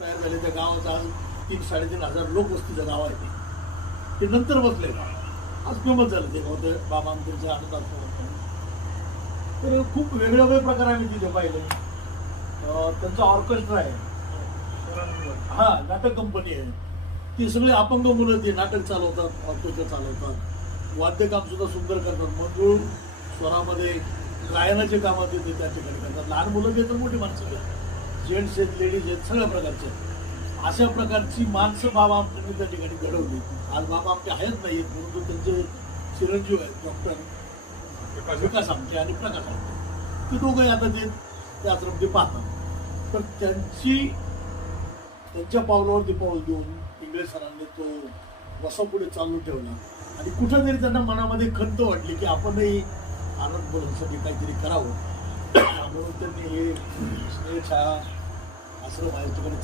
तयार झाले त्या गावाचा आज 3-3.5 लोक वस्तीचं गाव आहे ते नंतर बसले आज फेमस झालं ते होतं बाबा आमच्या आनंदात तर खूप वेगळे प्रकार आम्ही तिथे पाहिलं. त्यांचा ऑर्केस्ट्रा आहे, हा नाटक कंपनी आहे, ती सगळी अपंग मुलं ती नाटक चालवतात, ऑर्केस्ट्रा चालवतात, वाद्यकाम सुद्धा सुंदर करतात, मंजूळ स्वरामध्ये गायनाचे कामं तिथे त्या ठिकाणी करतात. लहान मुलं जे तर मोठी माणसं जेंट्स आहेत, लेडीज आहेत, सगळ्या प्रकारचे अशा प्रकारची माणसं बाबा आमच्याने त्या ठिकाणी घडवली. आज बाबा आमचे आहेत नाही परंतु त्यांचे चिरंजीव आहेत डॉक्टर विकास आमचे आणि प्रकाश आमचे, ते दोघंही आता ते आश्रममध्ये पाहतात. तर त्यांच्या पावलावरती पाऊल देऊन इंग्रज सरांनी तो वसा पुढे चालू ठेवला आणि कुठंतरी त्यांना मनामध्ये खंत वाटली की आपणही आनंद मुलांसाठी काहीतरी करावं म्हणून त्यांनी हे स्नेहछाया आश्रम आहे तिकडे